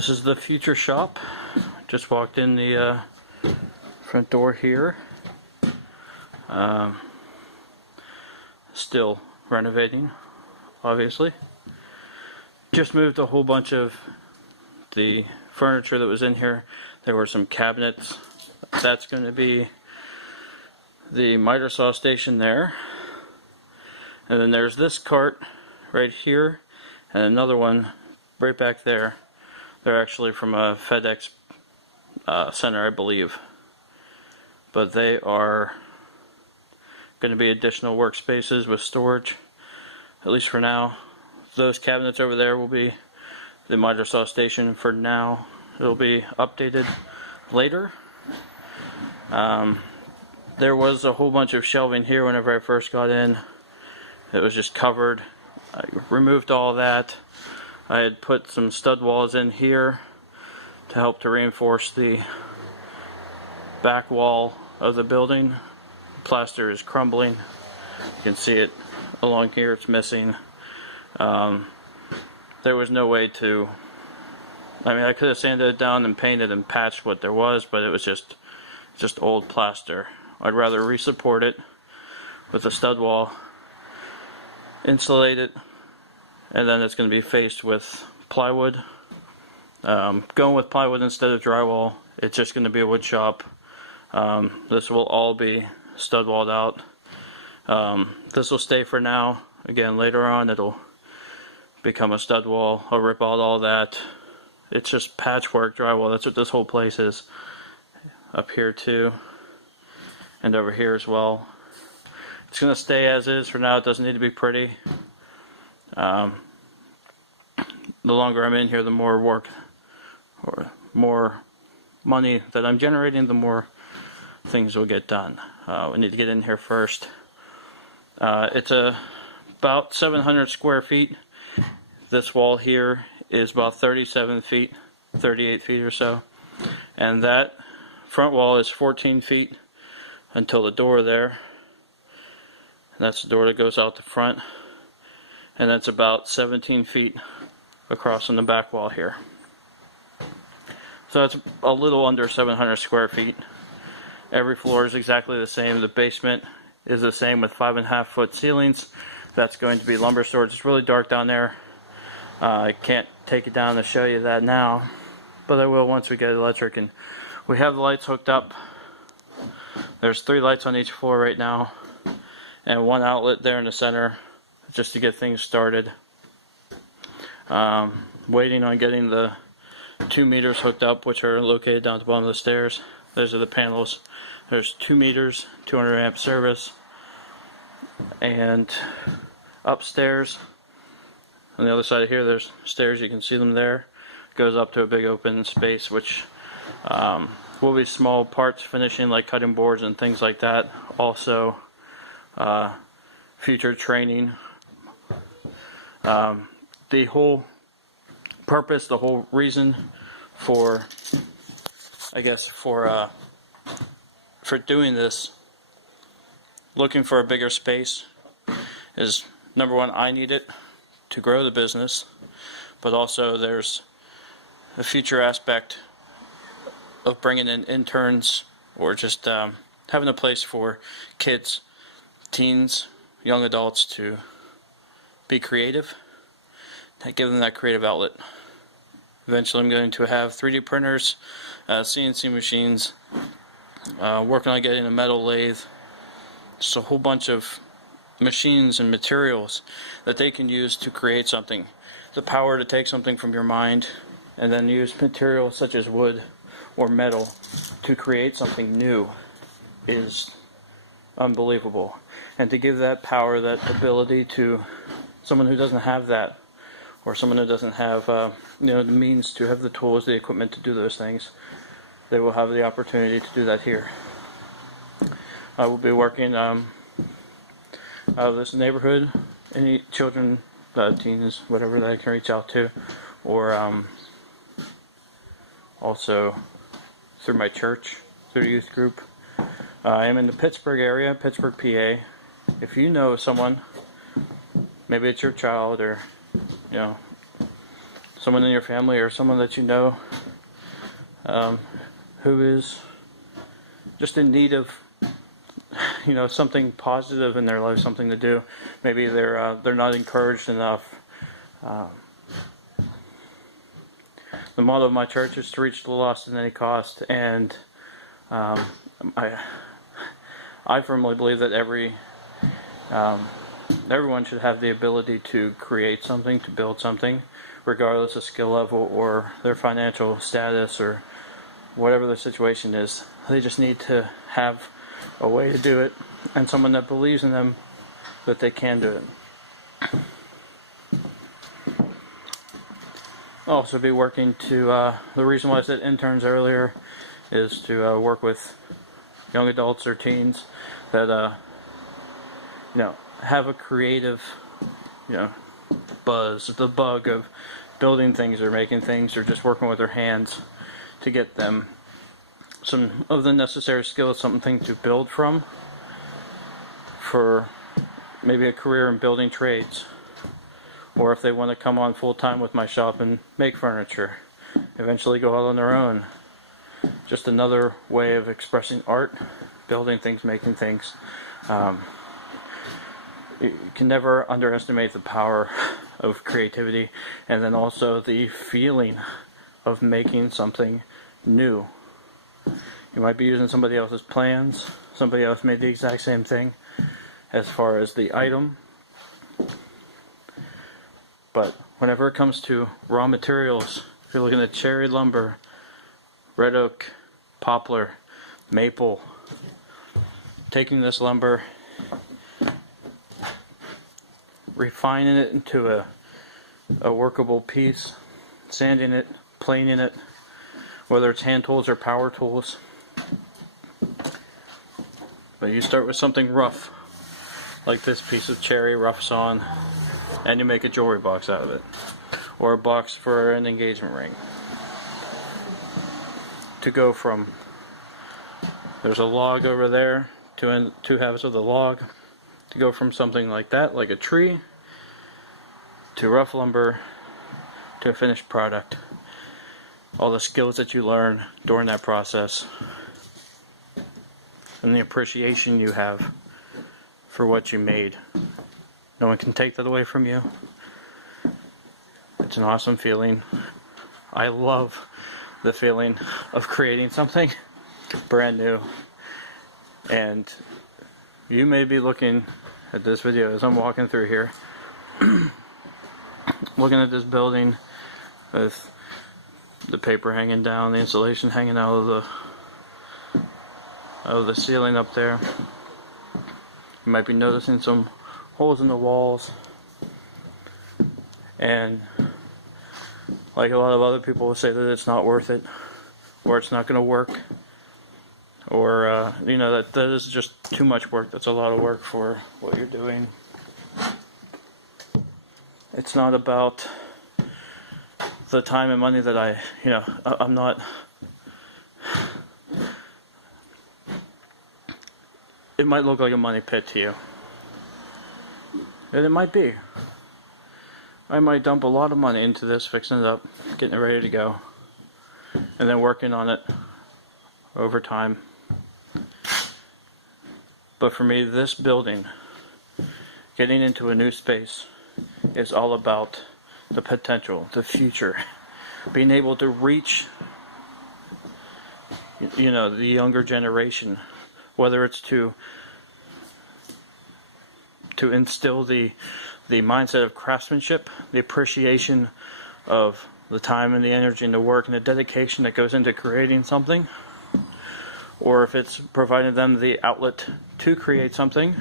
This is the future shop. Just walked in the front door here. Still renovating, obviously. Just moved a whole bunch of the furniture that was in here. There were some cabinets. That's going to be the miter saw station there. And then there's this cart right here and another one right back there. They're actually from a FedEx center, I believe. But they are going to be additional workspaces with storage, at least for now. Those cabinets over there will be the miter saw station for now. It'll be updated later. There was a whole bunch of shelving here whenever I first got in. It was just covered. I removed all that. I had put some stud walls in here to help to reinforce the back wall of the building. Plaster is crumbling. You can see it along here, it's missing. There was no way to, I could have sanded it down and painted and patched what there was, but it was just old plaster. I'd rather re-support it with a stud wall, insulate it, and then it's going to be faced with plywood. Going with plywood instead of drywall. It's just going to be a wood shop. This will all be stud walled out. This will stay for now. Again, later on it'll become a stud wall. I'll rip out all that. It's just patchwork drywall. That's what this whole place is. Up here too, and over here as well. It's going to stay as is for now. It doesn't need to be pretty. The longer I'm in here, the more work or more money that I'm generating, the more things will get done. We need to get in here first. It's about 700 square feet. This wall here is about 37 feet, 38 feet or so. And that front wall is 14 feet until the door there. And that's the door that goes out the front. And that's about 17 feet across on the back wall here. So that's a little under 700 square feet. Every floor is exactly the same. The basement is the same with 5.5-foot ceilings. That's going to be lumber storage. It's really dark down there. I can't take it down to show you that now, but I will once we get electric. And we have the lights hooked up. There's 3 lights on each floor right now, and 1 outlet there in the center just to get things started. Waiting on getting the 2 meters hooked up, which are located down at the bottom of the stairs. Those are the panels. There's 2 meters, 200 amp service, and upstairs on the other side of here there's stairs. You can see them there. Goes up to a big open space, which will be small parts finishing, like cutting boards and things like that. Also future training. The whole purpose, the whole reason for, for doing this, looking for a bigger space, is number one, I need it to grow the business, but also there's a future aspect of bringing in interns, or just having a place for kids, teens, young adults to be creative, give them that creative outlet. Eventually I'm going to have 3D printers, CNC machines, working on getting a metal lathe, just a whole bunch of machines and materials that they can use to create something. The power to take something from your mind and then use materials such as wood or metal to create something new is unbelievable. And to give that power, that ability to someone who doesn't have that, or someone who doesn't have the means to have the tools, the equipment to do those things, they will have the opportunity to do that here. I will be working out of this neighborhood. Any children, teens, whatever that I can reach out to, or also through my church, through the youth group. I am in the Pittsburgh area, Pittsburgh, PA. If you know someone, maybe it's your child, or someone in your family or someone that you know who is just in need of, something positive in their life, something to do. Maybe they're not encouraged enough. The motto of my church is to reach the lost at any cost, and I firmly believe that everyone should have the ability to create something, to build something, regardless of skill level or their financial status or whatever the situation is. They just need to have a way to do it, and someone that believes in them that they can do it. I'll also be working to, the reason why I said interns earlier is to work with young adults or teens that, have a creative, buzz, the bug of building things or making things or just working with their hands to get them some of the necessary skills, something to build from for maybe a career in building trades, or if they want to come on full time with my shop and make furniture, eventually go out on their own. Just another way of expressing art, building things, making things. You can never underestimate the power of creativity, and then also the feeling of making something new. You might be using somebody else's plans, somebody else made the exact same thing as far as the item, but whenever it comes to raw materials, if you're looking at cherry lumber, red oak, poplar, maple, taking this lumber, refining it into a workable piece, sanding it, planing it, whether it's hand tools or power tools. But you start with something rough, like this piece of cherry rough sawn, and you make a jewelry box out of it, or a box for an engagement ring. To go from, there's a log over there, two halves of the log, to go from something like that, like a tree, to rough lumber, to a finished product. All the skills that you learn during that process, and the appreciation you have for what you made. No one can take that away from you. It's an awesome feeling. I love the feeling of creating something brand new. And you may be looking at this video as I'm walking through here, looking at this building with the paper hanging down, the insulation hanging out of the ceiling up there. You might be noticing some holes in the walls, and like a lot of other people will say that it's not worth it, or it's not going to work, or that is just too much work. That's a lot of work for what you're doing. It's not about the time and money that I'm not. It might look like a money pit to you, and it might be. I might dump a lot of money into this, fixing it up, getting it ready to go, and then working on it over time. But for me, this building, getting into a new space, is all about the potential, the future, being able to reach, the younger generation, whether it's to instill the mindset of craftsmanship, the appreciation of the time and the energy and the work and the dedication that goes into creating something, or if it's providing them the outlet to create something,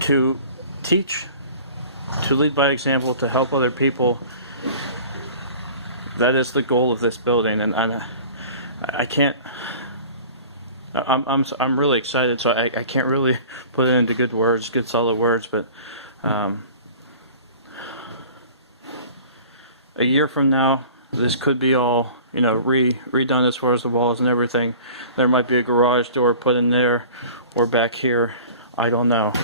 to teach, to lead by example, to help other people. That is the goal of this building, and I can't. I'm really excited, so I can't really put it into good words, good solid words, but a year from now, this could be all redone as far as the walls and everything. There might be a garage door put in there or back here. I don't know.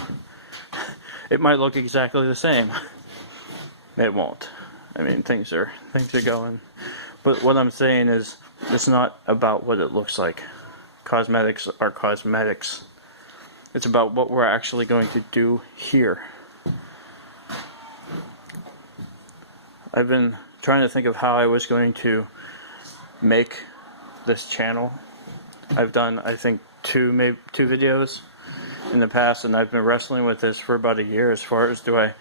It might look exactly the same. It won't. I mean, things are going. But what I'm saying is, it's not about what it looks like. Cosmetics are cosmetics. It's about what we're actually going to do here. I've been trying to think of how I was going to make this channel. I've done, I think, two videos in the past, and I've been wrestling with this for about a year as far as, do I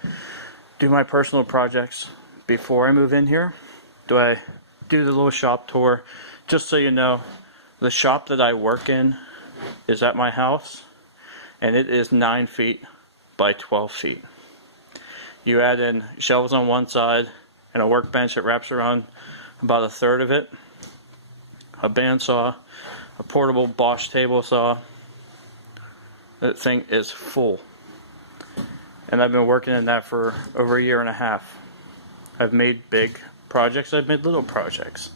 do my personal projects before I move in here? Do I do the little shop tour? Just so you know, the shop that I work in is at my house, and it is 9 feet by 12 feet. You add in shelves on one side and a workbench that wraps around about a third of it, a bandsaw, a portable Bosch table saw. That thing is full. And I've been working in that for over a year and a half. I've made big projects, I've made little projects.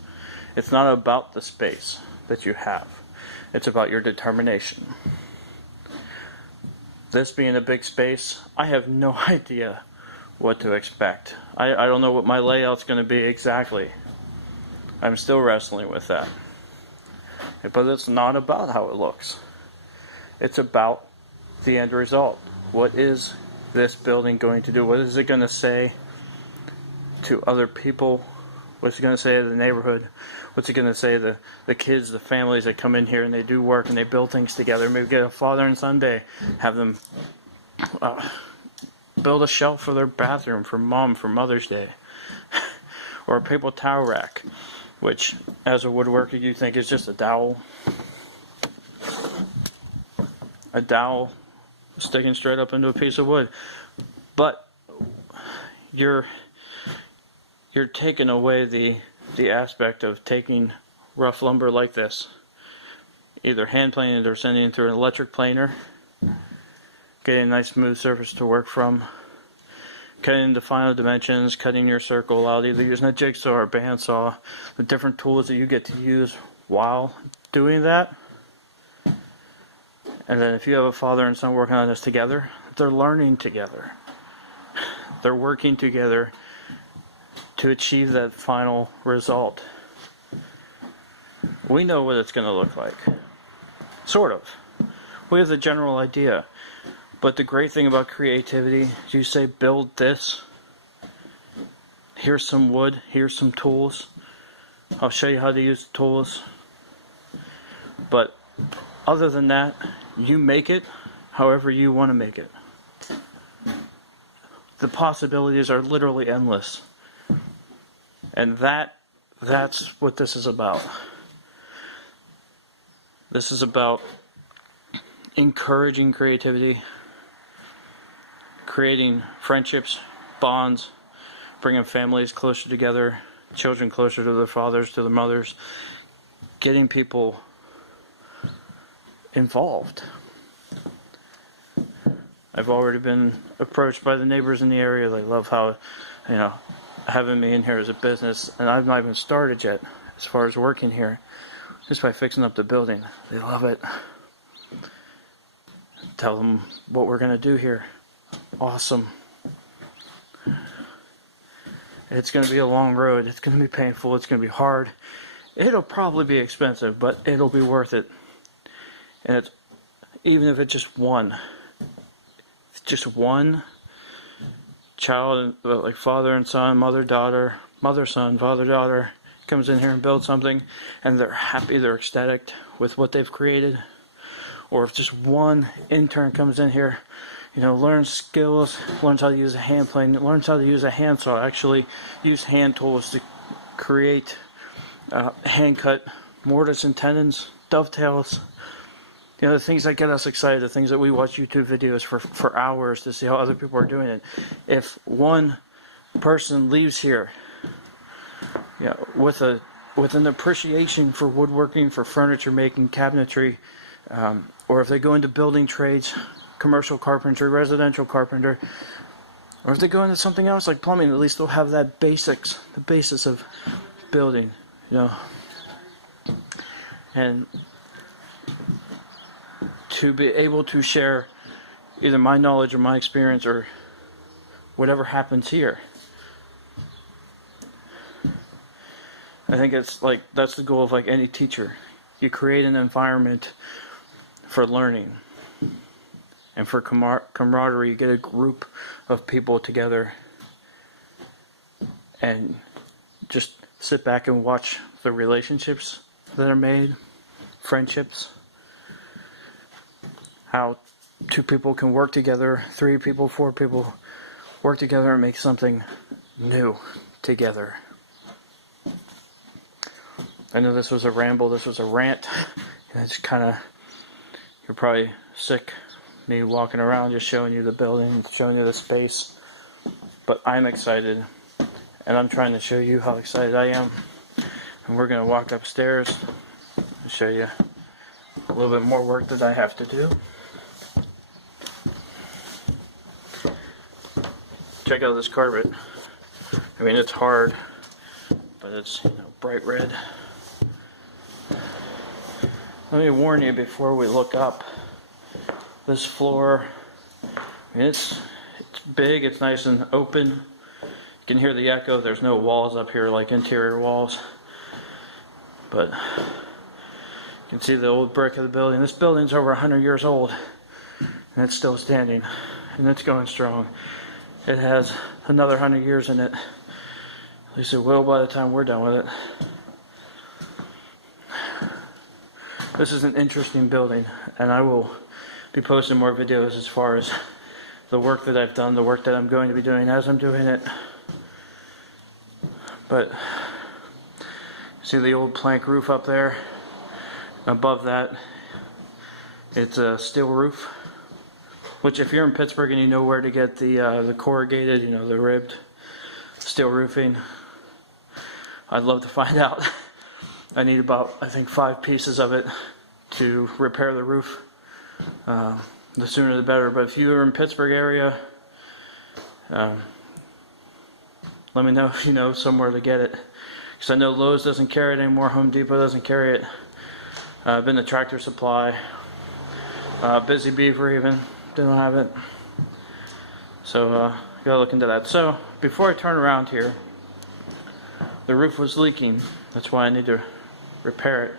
It's not about the space that you have. It's about your determination. This being a big space, I have no idea what to expect. I don't know what my layout's going to be exactly. I'm still wrestling with that. But it's not about how it looks. It's about the end result. What is this building going to do? What is it going to say to other people? What's it going to say to the neighborhood? What's it going to say to the kids, the families that come in here and they do work and they build things together? Maybe get a father and son day, have them build a shelf for their bathroom for mom for Mother's Day, or a paper towel rack, which as a woodworker you think is just a dowel sticking straight up into a piece of wood, but you're taking away the aspect of taking rough lumber like this, either hand planing it or sending it through an electric planer, getting a nice smooth surface to work from, cutting into final dimensions, cutting your circle out, either using a jigsaw or a bandsaw, the different tools that you get to use while doing that. And then if you have a father and son working on this together, they're learning together. They're working together to achieve that final result. We know what it's going to look like. Sort of. We have the general idea. But the great thing about creativity is you say, build this. Here's some wood. Here's some tools. I'll show you how to use the tools. But other than that, you make it however you want to make it. The possibilities are literally endless. And that's what this is about. This is about encouraging creativity, creating friendships, bonds, bringing families closer together, children closer to their fathers, to their mothers, getting people involved. I've already been approached by the neighbors in the area. They love how, having me in here as a business, and I've not even started yet as far as working here, just by fixing up the building. They love it. Tell them what we're going to do here. Awesome. It's going to be a long road. It's going to be painful. It's going to be hard. It'll probably be expensive, but it'll be worth it. And it's, even if it's just one child, like father and son, mother, daughter, mother, son, father, daughter, comes in here and builds something, and they're happy, they're ecstatic with what they've created. Or if just one intern comes in here, learns skills, learns how to use a hand plane, learns how to use a handsaw, actually use hand tools to create hand-cut mortise and tenons, dovetails. The things that get us excited, the things that we watch YouTube videos for hours to see how other people are doing it. If one person leaves here with an appreciation for woodworking, for furniture making, cabinetry, or if they go into building trades, commercial carpentry, residential carpenter, or if they go into something else like plumbing, at least they'll have that the basis of building, and to be able to share either my knowledge or my experience or whatever happens here. I think it's like that's the goal of like any teacher. You create an environment for learning and for camaraderie. You get a group of people together and just sit back and watch the relationships that are made, friendships, how 2 people can work together, 3 people, 4 people work together and make something new together. I know this was a ramble, this was a rant. It's kind of, you're probably sick of me walking around just showing you the building, showing you the space. But I'm excited, and I'm trying to show you how excited I am. And we're going to walk upstairs and show you a little bit more work that I have to do. Check out this carpet. I mean, it's hard, but it's, bright red. Let me warn you before we look up. This floor, I mean, it's big, it's nice and open. You can hear the echo. There's no walls up here like interior walls. But you can see the old brick of the building. This building's over 100 years old, and it's still standing, and it's going strong. It has another 100 years in it. At least it will by the time we're done with it. This is an interesting building, and I will be posting more videos as far as the work that I've done, the work that I'm going to be doing as I'm doing it. But see the old plank roof up there? Above that, it's a steel roof, which if you're in Pittsburgh and you know where to get the corrugated, the ribbed steel roofing, I'd love to find out. I need about, I think, 5 pieces of it to repair the roof. The sooner the better. But if you're in Pittsburgh area, let me know if you know somewhere to get it. Because I know Lowe's doesn't carry it anymore. Home Depot doesn't carry it. I've been to Tractor Supply. Busy Beaver even. They don't have it. So, gotta look into that. So, before I turn around here, the roof was leaking. That's why I need to repair it.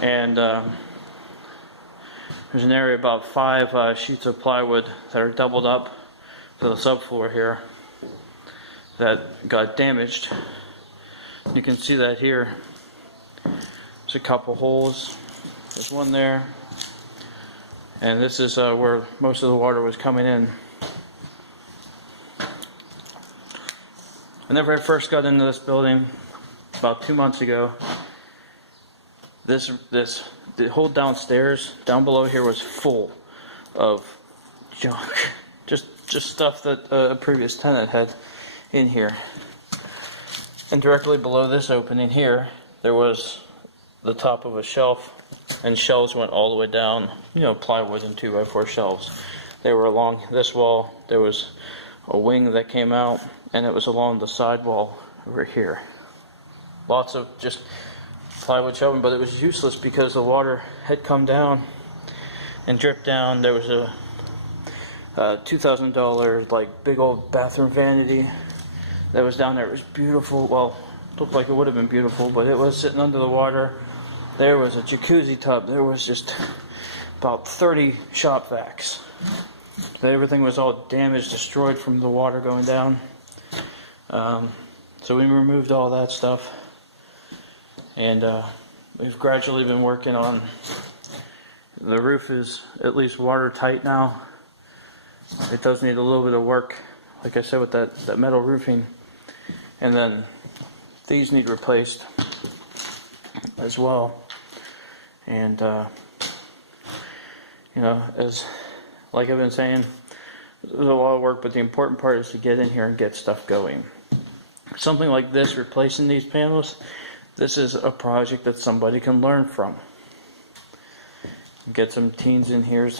And there's an area about 5 sheets of plywood that are doubled up to the subfloor here that got damaged. You can see that here. There's a couple holes. There's one there. And this is where most of the water was coming in. Whenever I first got into this building, about 2 months ago, the whole downstairs, down below here, was full of junk. Just stuff that a previous tenant had in here. And directly below this opening here, there was the top of a shelf, and shelves went all the way down, plywood and 2x4 shelves. They were along this wall. There was a wing that came out, and it was along the side wall over here. Lots of just plywood shelving, but it was useless because the water had come down and dripped down. There was a $2,000 like big old bathroom vanity that was down there. It was beautiful. Well, looked like it would have been beautiful, but it was sitting under the water. There was a jacuzzi tub. There was just about 30 shop vacs. Everything was all damaged, destroyed from the water going down. So we removed all that stuff, and we've gradually been working on. The roof is at least watertight now. It does need a little bit of work, like I said, with that metal roofing, and then these need replaced as well. And as like I've been saying, there's a lot of work, but the important part is to get in here and get stuff going. Something like this, replacing these panels, this is a project that somebody can learn from. Get some teens in here,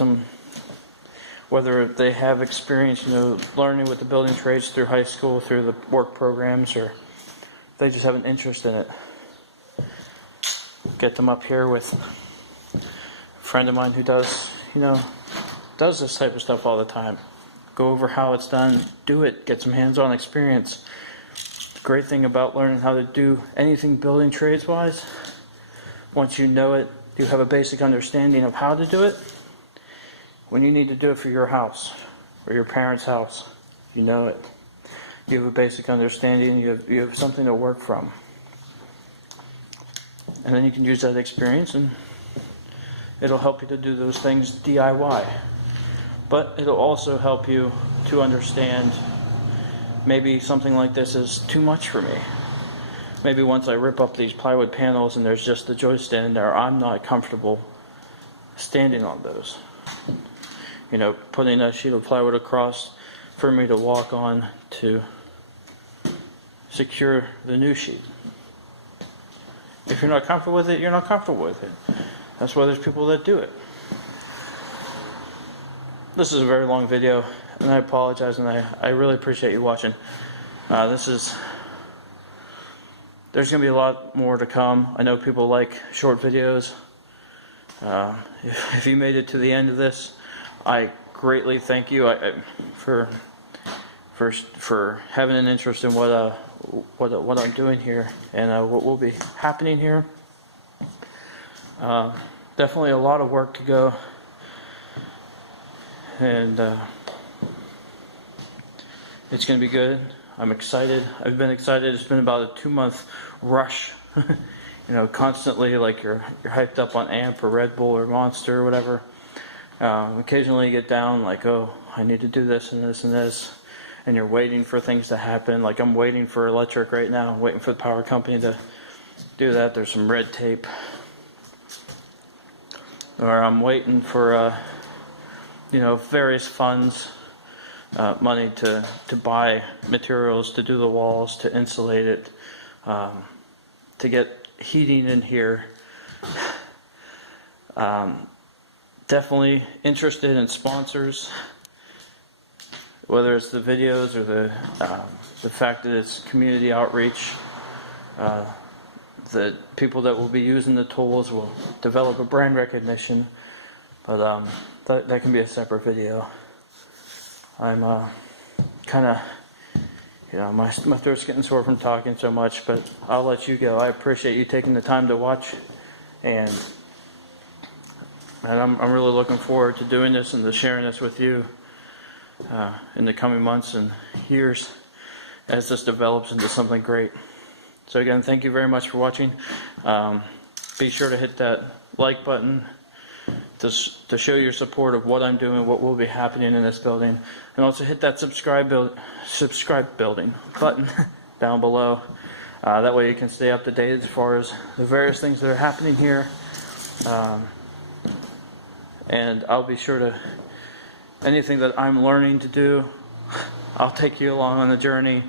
whether they have experience, learning with the building trades through high school, through the work programs, or they just have an interest in it. Get them up here with a friend of mine who does, does this type of stuff all the time. Go over how it's done, do it, get some hands-on experience. The great thing about learning how to do anything building trades-wise, once you know it, you have a basic understanding of how to do it. When you need to do it for your house or your parents' house, you know it. You have a basic understanding, you have something to work from. And then you can use that experience and it'll help you to do those things DIY. But it'll also help you to understand maybe something like this is too much for me. Maybe once I rip up these plywood panels and there's just the joist in there, I'm not comfortable standing on those. You know, putting a sheet of plywood across for me to walk on to secure the new sheet. If you're not comfortable with it, you're not comfortable with it. That's why there's people that do it. This is a very long video, and I apologize, and I really appreciate you watching. There's going to be a lot more to come. I know people like short videos. If you made it to the end of this, I greatly thank you for having an interest in what I'm doing here and what will be happening here. Definitely a lot of work to go, and it's going to be good. I'm excited. I've been excited. It's been about a 2-month rush. You know, constantly like you're hyped up on Amp or Red Bull or Monster or whatever. Occasionally you get down like, oh, I need to do this and this and this, and you're waiting for things to happen. Like I'm waiting for electric right now. I'm waiting for the power company to do that. There's some red tape. Or I'm waiting for various funds, money to buy materials to do the walls, to insulate it, to get heating in here. Definitely interested in sponsors, whether it's the videos or the fact that it's community outreach. The people that will be using the tools will develop a brand recognition, but that can be a separate video. I'm kind of, my throat's getting sore from talking so much, but I'll let you go. I appreciate you taking the time to watch, and I'm really looking forward to doing this and to sharing this with you in the coming months and years as this develops into something great. So again, thank you very much for watching. Be sure to hit that like button to show your support of what I'm doing, what will be happening in this building, and also hit that subscribe building button down below. That way you can stay up to date as far as the various things that are happening here. And I'll be sure to, anything that I'm learning to do, I'll take you along on the journey.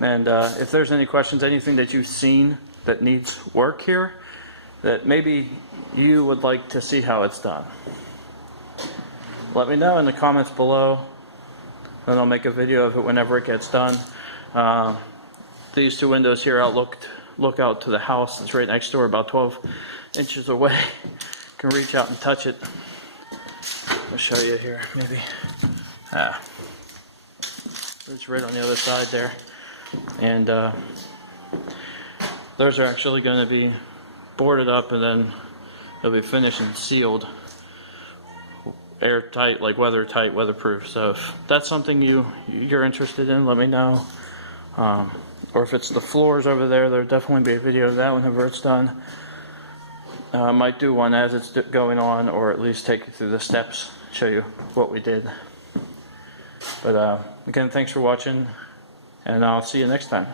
And if there's any questions, anything that you've seen that needs work here, that maybe you would like to see how it's done, let me know in the comments below, and I'll make a video of it whenever it gets done. These two windows here look out to the house. It's right next door, about 12 inches away. You can reach out and touch it. I'll show you here, maybe. It's right on the other side there. And those are actually going to be boarded up, and then they'll be finished and sealed, airtight, like weathertight, weatherproof. So if that's something you're interested in, let me know. Or if it's the floors over there, there'll definitely be a video of that whenever it's done. I might do one as it's going on, or at least take you through the steps, show you what we did. But again, thanks for watching, and I'll see you next time.